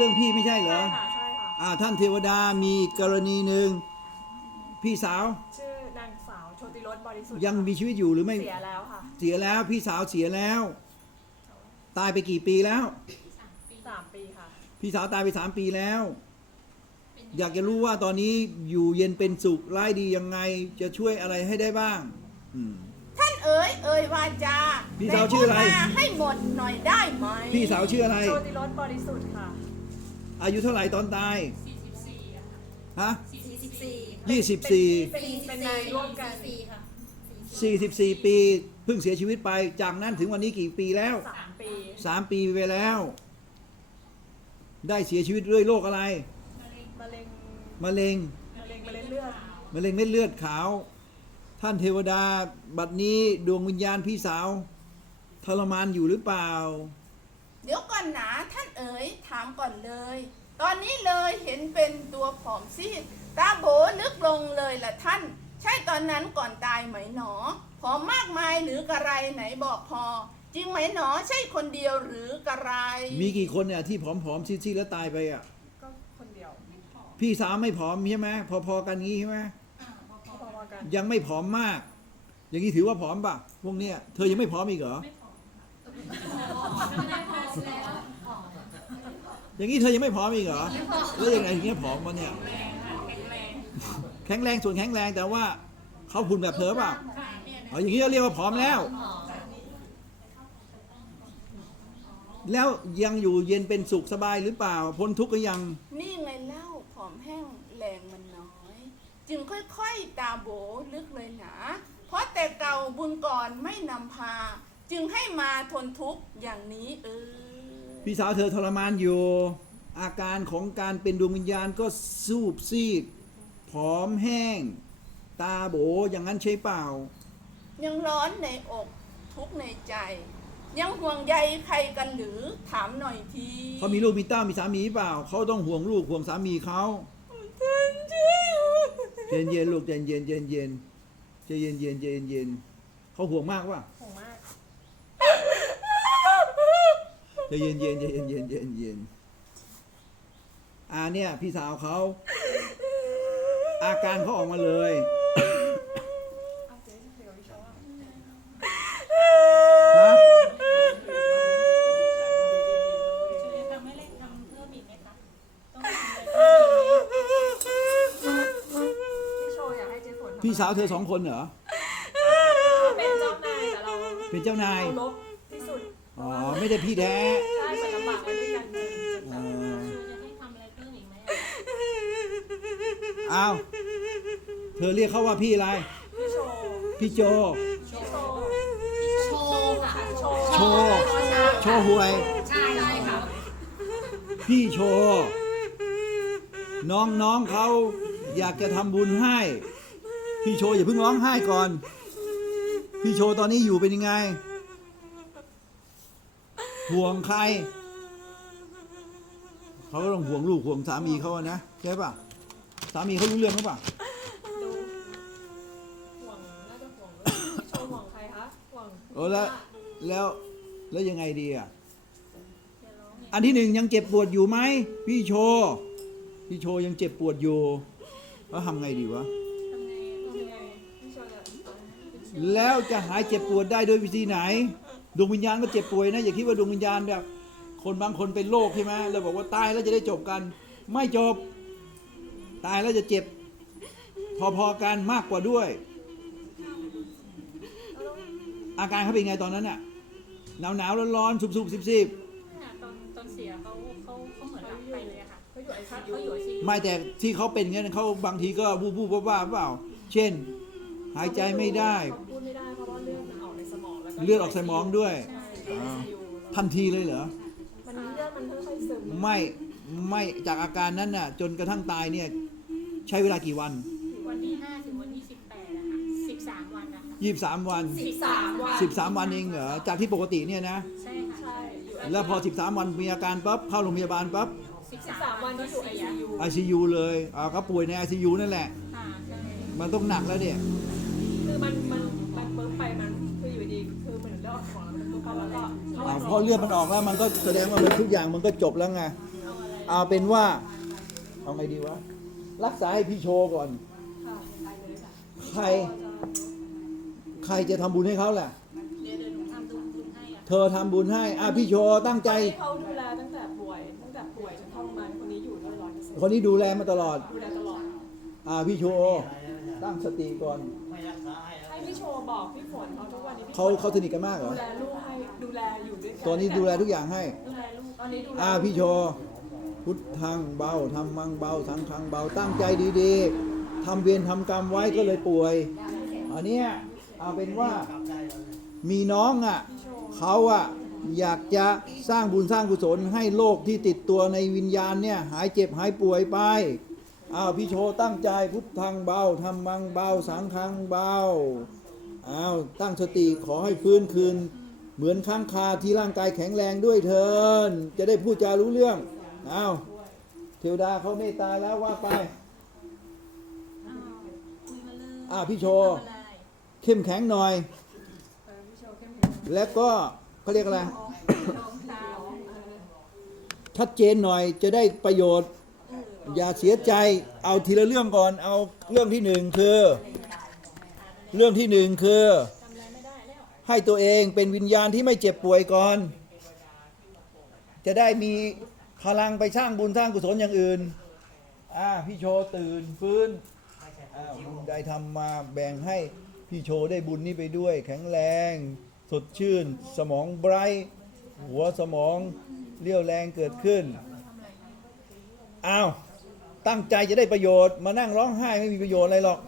เรื่องพี่ไม่ใช่เหรอ ใช่ค่ะใช่ค่ะอ่าท่านเทวดามีกรณีหนึ่งพี่สาวชื่อนางสาวโชติรสบริสุทธิ์ยังมีชีวิตอยู่หรือไม่เสียแล้วค่ะเสียแล้วพี่สาวเสียแล้ว ตายไปกี่ปีแล้วสามปีค่ะ พี่สาวตายไปสามปีแล้ว อยากจะรู้ว่าตอนนี้อยู่เย็นเป็นสุขไร้ดียังไงจะช่วยอะไรให้ได้บ้าง อืมท่านเอ๋ยเอ๋ยวาจาพี่สาวชื่ออะไรด้พูดมาให้หมดหน่อยได้ไหมพี่สาวชื่ออะไรโชติรสบริสุทธิ์ค่ะ อายุเท่าไหร่ตอนตายฮะ 44 ยี่สิบสี่ เป็นเป็นนายร่วมกัน44ค่ะสี่สิบสี่ปีเพิ่งเสียชีวิตไป จากนั้นถึงวันนี้กี่ปีแล้ว สามปีสามปีไปแล้ว ได้เสียชีวิตด้วยโรคอะไรมะเร็งมะเร็ง มะเร็งมะเร็งเลือด มะเร็งเม็ดเลือดขาว ท่านเทวดาบัดนี้ดวงวิญญาณพี่สาว ทรมานอยู่หรือเปล่า เดี๋ยวก่อนหนาท่านเอ๋ยถามก่อนเลย ตอนนี้เลยเห็นเป็นตัวผอมซีดตาโบลึกลงเลยล่ะท่าน ใช่ตอนนั้นก่อนตายไหมหนอผอมมากมายหรือกระไรไหนบอกพอ จริงไหมหนอใช่คนเดียวหรือกระไร มีกี่คนเนี่ยที่ผอมๆซีดๆแล้วตายไปอะ ก็คนเดียวพี่สาวไม่ผอมใช่ไหมพอๆกันงี้ใช่ไหมพอๆกันยังไม่ผอมมาก อย่างนี้ถือว่าผอมป่ะพวกเนี้ยเธอยังไม่ผอมอีกเหรออ ย่างนี้เธอยังไม่พร้อมอีกเหรอแล้วยังไงถึงจะผอมวะเนี่ยแข็งแรงส่วนแข็งแรงแต่ว่าเขาหุ่นแบบเธอเปล่าอ๋ออย่างนี้เรียกว่าผอมแล้ว แล้วยังอยู่เย็นเป็นสุขสบายหรือเปล่า พ้นทุกข์ก็ยัง นี่ไงเล่าผอมแห้งแรงมันน้อย จึงค่อยๆตาโบลึกเลยหนาเพราะแต่เก่าบุญก่อนไม่นำพา จึงให้มาทนทุกข์อย่างนี้เออ พี่สาวเธอทรมานอยู่ อาการของการเป็นดวงวิญญาณก็สูบซีดผอมแห้ง ตาโบอย่างนั้นใช่เปล่า ยังร้อนในอกทุกข์ในใจ ยังห่วงใยใครกันหรือถามหน่อยทีเขามีลูกมีเต้ามีสามีเปล่า เขาต้องห่วงลูกห่วงสามีเขาท่านช่วยเย็นเย็นๆลูกเย็นเย็นเย็นเย็นใจเย็นเย็นใจเย็นเย็นเขาห่วงมากว่า โหมาก ใจเย็นเย็นใจเย็นเย็นใจเย็นเย็นอ่าเนี่ย พี่สาวเขา อาการเขาออกมาเลยเอาเจ๊เดี๋ยววิชาว่าฮะจะทำให้เร่งทำเพิ่มอีกไหมคะ ต้องทำอะไรพี่โชว์อยากให้เจ๊ฝนทำพี่สาวเธอสองคนเหรอ เป็นเจ้านายแต่เราเป็นเจ้านายลบที่สุด อ๋อไม่ได้พี่แท้ใช่เหมือนลำบากมาด้วยกันอ๋อจะให้ทำอะไรเพิ่มอีกไหมอ้าวเธอเรียกเขาว่าพี่อะไร พี่โชว์พี่โจ พี่โชว์โชว์ค่ะโชว์โชว์ โชว์หวย ใช่ใช่ค่ะพี่โชว์น้องน้องเขาอยากจะทำบุญให้ พี่โชว์อย่าเพิ่งร้องไห้ก่อน พี่โชว์ตอนนี้อยู่เป็นยังไง ห่วงใคร เขาก็ต้องห่วงลูกห่วงสามีเขาอะนะใช่ปะสามีเขารู้เรื่องหรือเปล่าดูห่วงน่าจะห่วงด้วยพี่โชว์ห่วงใครคะห่วงโอ้แล้วแล้วแล้วยังไงดีอะอย่าร้องอันที่หนึ่งยังเจ็บปวดอยู่ไหมพี่โชว์พี่โชว์ยังเจ็บปวดอยู่แล้วทำไงดีวะทำไงทำยังไงพี่โชว์จะแล้วจะหายเจ็บปวดได้โดยวิธีไหน ดวงวิญญาณก็เจ็บป่วยนะ อย่าคิดว่าดวงวิญญาณแบบ คนบางคนเป็นโรคใช่ไหมแล้วบอกว่าตายแล้วจะได้จบกัน ไม่จบ ตายแล้วจะเจ็บ พอๆกันมากกว่าด้วย อาการเขาเป็นไงตอนนั้นน่ะหนาวหนาวร้อนร้อนๆสุบสุบสิบสิบค่ะตอนตอนเสียเขาเขาเขาเหมือนหลับไปเลยอะค่ะเขาอยู่ไอซีเขาอยู่ที่ไม่แต่ที่เขาเป็นงั้นเขาบางทีก็วูบวูบว่าๆเปล่า เช่น หายใจไม่ได้เขาพูดไม่ได้เพราะว่าเลือด เลือดออกสมองด้วยใช่อยู่ใน ICU ทันทีเลยเหรอ มันเลือดมันค่อยๆซึมไม่ไม่จากอาการนั้นน่ะ จนกระทั่งตายเนี่ย ใช้เวลากี่วัน วันที่ห้าถึงวันที่สิบแปดอะค่ะสิบสามวันนะคะยี่สามวัน สิบสามวันสิบสามวันเองเหรอจากที่ปกติเนี่ยนะ ใช่ค่ะใช่อยู่แล้วพอสิบสามวันมีอาการปั๊บเข้าโรงพยาบาลปั๊บ สิบสิบสาสามมวัวันนก็ที่อยู่เสีย ICU ICU เลยอ่าก็ป่วยใน ICU นั่นแหละ ค่ะใช่มันต้องหนักแล้วเนี่ย คือมันมันมัน องแล้วมันปุ๊บแล้วก็อ่าพอเลือดมันออกแล้วมันก็แสดงว่ามันทุกอย่างมันก็จบแล้วไงเเอาเป็นว่าเอาไงดีวะรักษาให้พี่โชว์ก่อนค่ะใคร ใครจะทำบุญให้เขาแหละเดี๋ยวเดี๋ยวหนูทำบุญบุญให้อะเธอทำบุญให้อะพี่โชว์ตั้งใจ ที่เขาดูแลตั้งแต่ป่วย ตั้งแต่ป่วยจนเข้าโรงพยาบาลคนนี้อยู่ด้วยร้อยเปอร์เซ็นต์คนนี้ดูแลมาตลอดดูแลตลอด อะพี่โชว์ตั้งสติก่อนให้พี่โชว์ บอกพี่ฝนเขาทุกวันนี้พี่ฝนเขาเขาสนิทกันมากเหรดูอ แลลูกให้ดูแลอยู่ด้วยกันตอนนี้ดูแลทุกอย่างให้ ดูแลลูกตอนนี้ดูแลอ่าพี่โชว์พุทธังเบาทำมังเบาสังขังเบาตั้งใจดีๆทำเวรทำกรรมไว้ก็เลยป่วย อันเนี้ยเอาเป็นว่ามีน้องอะเขาอะอยากจะสร้างบุญสร้างกุศลให้โลกที่ติดตัวในวิญญาณเนี่ยหายเจ็บหายป่วยไปอ้าวพี่โชว์ตั้งใจพุทธังเบาทำมังเบาสังขังเบา อ้าวตั้งสติขอให้ฟื้นคืน เหมือนข้างคาที่ร่างกายแข็งแรงด้วยเถินจะได้พูดจารู้เรื่องอ้าวเทวดาเขาเมตตาแล้วว่าไปอ้าวคุยมาเลยอ่าพี่โชว์ทำอะไรเข้มแข็งหน่อยเออพี่โชว์เข้มแข็งแล้วก็เขาเรียกอะไรรองเท้าเออชัดเจนหน่อยจะได้ประโยชน์ อย่าเสียใจเอาทีละเรื่องก่อนเอาเรื่องที่หนึ่งคือ เรื่องที่หนึ่งคือ ให้ตัวเองเป็นวิญญาณที่ไม่เจ็บป่วยก่อน จะได้มีพลังไปสร้างบุญสร้างกุศลอย่างอื่น อ่าพี่โชตื่นฟื้นอ่าบุญใดทำมาแบ่งให้พี่โชได้บุญนี้ไปด้วย แข็งแรง สดชื่น สมองไบรท์หัวสมองเรี่ยวแรงเกิดขึ้นอ้าวตั้งใจจะได้ประโยชน์ มานั่งร้องไห้ไม่มีประโยชน์อะไรหรอก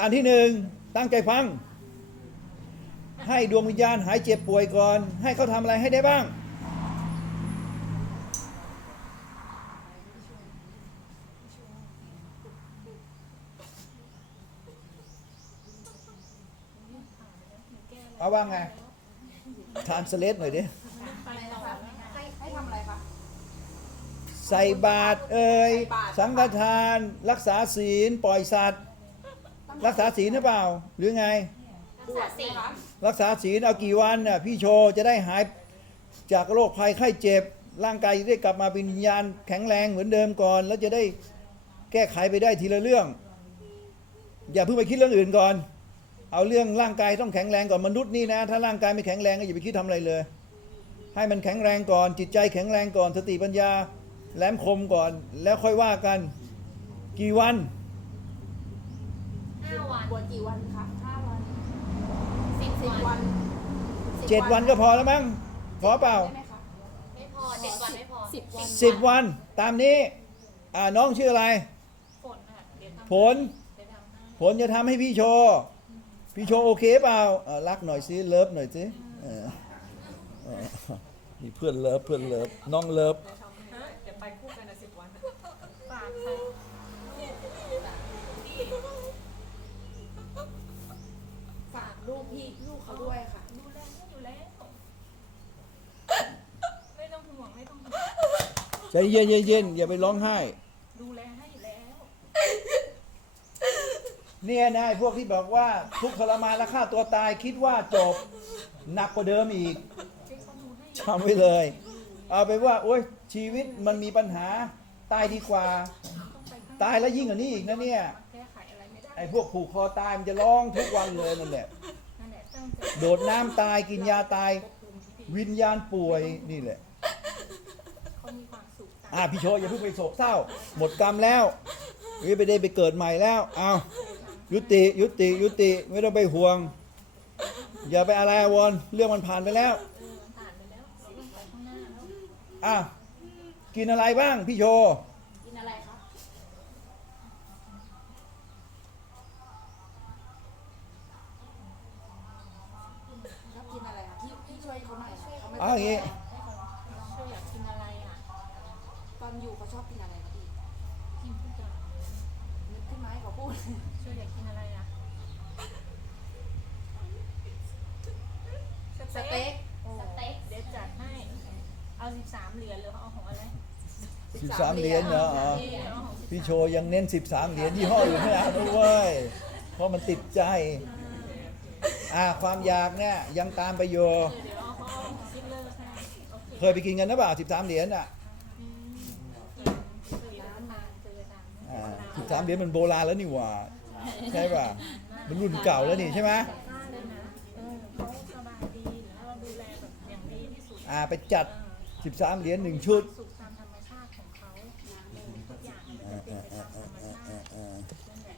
อันที่หนึ่งตั้งใจฟัง ให้ดวงวิญญาณหายเจ็บป่วยก่อน ให้เขาทำอะไรให้ได้บ้าง เอาว่าไงทานสเลตหน่อยดิให้ทำอะไรคะใส่บาตรเอ่ยสังฆทาน รักษาศีล ปล่อยสัตว์ รักษาศีลหรือเปล่า หรือไงบวชสิคะรักษาศีลเอากี่วันน่ะพี่โชว์จะได้หายจากโรคภัยไข้เจ็บ ร่างกายจะได้กลับมาเป็นวิญญาณแข็งแรงเหมือนเดิมก่อน แล้วจะได้แก้ไขไปได้ทีละเรื่อง อย่าเพิ่งไปคิดเรื่องอื่นก่อน เอาเรื่องร่างกายต้องแข็งแรงก่อนมนุษย์นี่นะ ถ้าร่างกายไม่แข็งแรงก็อย่าไปคิดทำอะไรเลย ให้มันแข็งแรงก่อนจิตใจแข็งแรงก่อนสติปัญญาแหลมคมก่อน แล้วค่อยว่ากัน กี่วัน ห้าวันบวชกี่วันคะห้าวันสิบสิบวัวันนเจ็ดวันก็พอแล้วมั้งพอเปล่าได้ไหมคะไม่พอเจ็ดวันไม่พอสิบวันสิบวันตามนี้ อ่าน้องชื่ออะไร ฝนอะเดี๋ยวทำผล เดี๋ยวทำให้ผลจะทำให้พี่โชว์พี่โชว์โอเคเปล่าเออรักหน่อยสิเลิฟหน่อยสิเออเออนี่เพื่อนเลิฟเพื่อนเลิฟน้องเลิฟ เดี๋ยวทำฮะเดี๋ยวไปคู่กันนะสิบวัน ฝากใคร ฝากลูกพี่ลูกเขาด้วยค่ะ ดูแลให้อยู่แล้วไม่ต้องห่วงไม่ต้องห่วงใจเย็นเย็นเย็นอย่าไปร้องไห้ ดูแลให้อยู่แล้วเนี่ยนายพวกที่บอกว่าทุกข์ทรมานและฆ่าตัวตายคิดว่าจบหนักกว่าเดิมอีกเป็นคนดูให้จำไว้เลย เอาไปนว่าโอ๊ยชีวิตมันมีปัญหาตายดีกว่า ต้องไปข้างตายแล้วยิ่งกว่านี้อีกนะเนี่ย แก้ไขอะไรไม่ได้ไอ้พวกผูกคอตายมันจะร้องทุกวันเลยนั่นแหละ โดดน้ำตายกินยาตายภูมิที่ดีวิญญาณป่วยนี่แหละเขามีความสุขตามอ่าพี่โชอย่าเพิ่งไปโศกเศร้า หมดกรรมแล้วนี่ไปได้ไปเกิดใหม่แล้วเอายุติยุติยุติไม่ต้องไปห่วง อย่าไปอะไรอาวรณ์เรื่องมันผ่านไปแล้วเออผ่านไปแล้วเราต้องไปข้างหน้าแล้วอะกินอะไรบ้างพี่โช กินอะไรคะชอบกินอะไรคะพี่พี่ช่วยเขาหน่ อยค่ะเขาไม่เอาอย่างงี้ช่วยอยากกินอะไรอะตอนอยู่เขาชอบกินอะไรคะพี่กินทุกอย่างนึกขึ้นมาให้เขาพูดช่วยอยากกินอะไรอะสเต็กโอ้เดี๋ยวจัดให้ เอาสิบสามเหรียญหรือเอาของอะไรสิบสามเหรียญเหรออ๋อเอาของพี่โชยังเน้นสิบสามเหรียญยี่ห้ออยู่ไม่เอาด้วยเพราะมันติดใจ อ่าความอยากเนี่ยยังตามไปอยู่ เดี๋ยว เอาเขาเอาของซิปเลอร์ให้โอเคเคยไปกินกันนะเปล่าสิบสามเหรียญอะเจอร้านนานเจอนานอ่าสิบสามเหรียญมันโบราณแล้วนี่หว่า ใช่ป่ะมันรุ่นเก่าแล้วนี่ใช่ไหมกลับบ้านเลยนะเออเขาสบายดีแล้วเราดูแลแบบอย่างดีที่สุดอ่าไปจัดสิบสามเหรียญหนึ่งชุดสุขตามธรรมชาติของเขาทุกอย่างมันจะเป็นไปตามธรรมชาตินั่นแหละ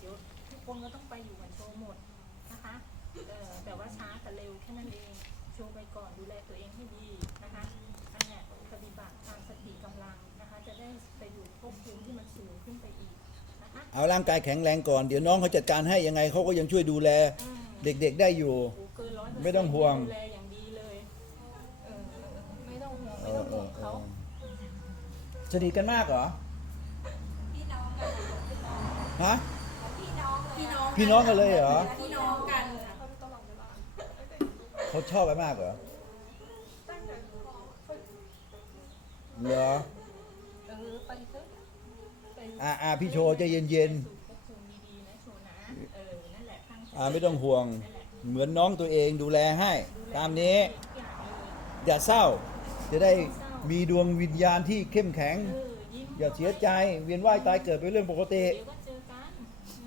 เดี๋ยวทุกคนก็ต้องไปอยู่กับโชว์หมดนะคะเออแต่ว่าช้าแต่เร็วแค่นั้นเองโชว์ไปก่อนดูแลตัวเองให้ดีนะคะอันเนี้ ยปฏิบัติตามสติกำลังนะคะ จะได้ไปอยู่ภพภูมิที่มันสูงขึ้นไปอีกนะคะเอาร่างกายแข็งแรงก่อน เดี๋ยวน้องเขาจัดการให้ยังไงเขาก็ยังช่วยดูแล อืมเด็กๆได้อยู่ โอ้เกินร้อยเปอร์เซ็นต์ไม่ต้องห่วง ดูแลอย่างดีเลยเออไม่ต้องห่วงเอไม่อต้องเอห่วองเอเขาอสนิทกันมากเหรอ ฮะพี่น้องกันเลยเหรอ พี่น้องกันเขาตลอดเวลาเขาชอบกันมากเหรอ เหรอเออไปเถอะไปอ่าอ่าพี่โชว์ใจเย็นสู่ภพภูมิดีๆนะโชว์นะเออนั่นแหละตั้งใจๆอ่าไม่ต้องห่วงเหมือนน้องตัวเองดูแลให้ ตามนี้ ทุกอย่างเลยอย่าเศร้า จะได้มีดวงวิญญาณที่เข้มแข็ง เออยิ้มอย่าเสียใจเวียนว่ายตายเกิดเป็นเรื่องปกติ เดี๋ยวก็เจอกัน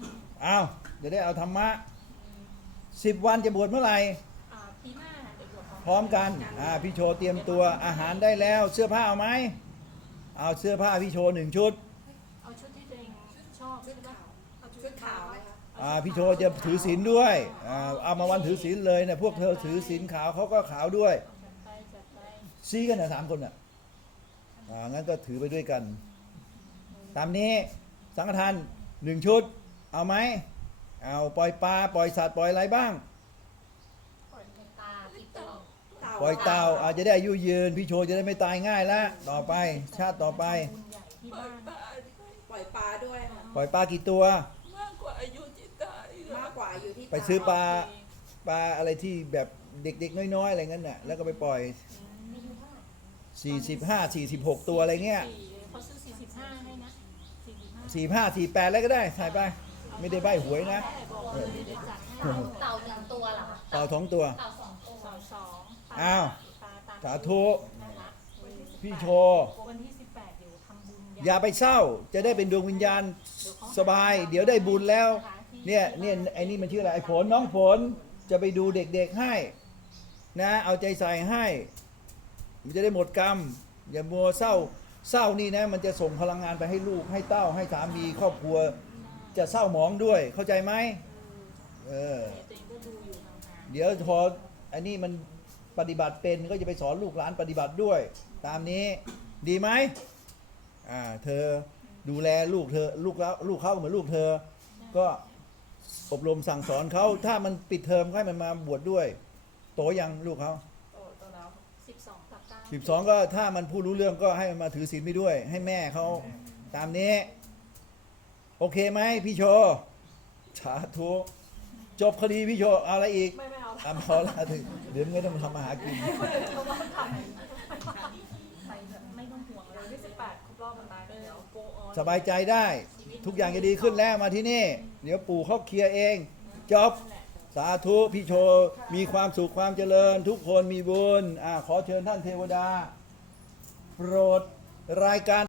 อืมอ้าวจะได้เอาธรรมะสิบวันจะบวชเมื่อไหร่ พร้อมกันอ่าพี่โชว์เตรียมตัวอาหารได้แล้ว เสื้อผ้าเอาไหมเอาเสื้อผ้าพี่โชว์หนึ่งชุดเอาชุดที่ตัวเองชอบใช่ปะชุดขาวไหมคะอ่าพี่โชว์จะถือศีลด้วยอ่าเอามาวันถือศีลเลยนะพวกเธอถือศีลขาวเขาก็ขาวด้วยจัดไปจัดไปซีกันนะสามคนอะอ่างั้นก็ถือไปด้วยกัน ตามนี้สังฆทานหนึ่งชุด เอาไหมเอาปล่อยปลาปล่อยสัตว์ปล่อยอะไรบ้าง ปล่อยตาติดต่อ ปล่อยเต่าอาจจะได้อายุยืน พี่โชว์จะได้ไม่ตายง่ายละต่อไป ชาติต่อไปบุญใหญ่ที่บ้านปล่อยปลาด้วยค่ะปล่อยปลากี่ตัว มากกว่าอายุที่ตายมากกว่าอยู่ที่ไปซื้อปลาปลาอะไรที่แบบเด็กๆ น้อยๆ อะไรเงี้ยน่ะ แล้วก็ไปปล่อยไม่รู้เท่าไหร่45 46 ตัวอะไรเงี้ยเขาซื้อ45ให้นะ45 45 48อะไรก็ได้ใส่ไป ไม่ได้ใบหวยนะ บอกเลยเดี๋ยวจัดให้เราเต่าหนึ่งตัวเหรอคะเต่าท้องตัว เต่าสองตัวสองส องอ้าวปลาตามสาธุนะคะพี่โชว์วันที่18เดี๋ยวทำบุญใหญ่อย่าไปเศร้า จะได้เป็นดวงวิญญาณสบาย เดี๋ยวได้บุญแล้ว เนี่ยเนี่ยไอ้นี่มันชื่ออะไรไอ้ฝนน้องฝนจะไปดูเด็กๆให้ นะ เอาใจใส่ให้ มันจะได้หมดกรรม อย่ามัวเศร้า เศร้านี่นะ มันจะส่งพลังงานไปให้ลูกให้เต้าให้สามีครอบครัว จะเศร้าหมองด้วยเข้าใจไหมเออตัวเองก็ดูอยู่ห่างเดี๋ยวพออันนี้มัน ปฏิบัติเป็นก็จะไปสอนลูกหลานปฏิบัติด้วย ตามนี้ดีไหมอ่าเธอดูแลลูกเธอลูกแล้วลูกเขาเหมือนลูกเธอ ก็อบรมสั่งสอนเขาถ้ามันปิดเทอมก็ให้มันมาบวชด้วย โตยังลูกเขาโตโตแล้วๆ12กับ9สิบสองก็ถ้ามันพูดรู้เรื่องก็ให้มันมาถือศีลไปด้วย ให้แม่เขาตามนี้ โอเคไหมพี่โชสาธุจบคดีพี่โชเอาอะไรอีก ไม่ไม่ เอาอะพอละถึงเดี๋ยวมึงก็ต้องทำมาหากินให้คนอื่นเขาบ้างทำไปเถอะไม่ต้องห่วงเลวันยที่สิบแปดครบรอบมันตายเดี๋ยวโกออนสบายใจได้ ทุกอย่างจะดีขึ้นแล้วมาที่นี่ เดี๋ยวปู่เขาเคลียร์เองจบสาธุพี่โชมีความสุขความเจริญ ทุกคนมีบุญอ่าขอเชิญท่านเทวดา โปรดรายการ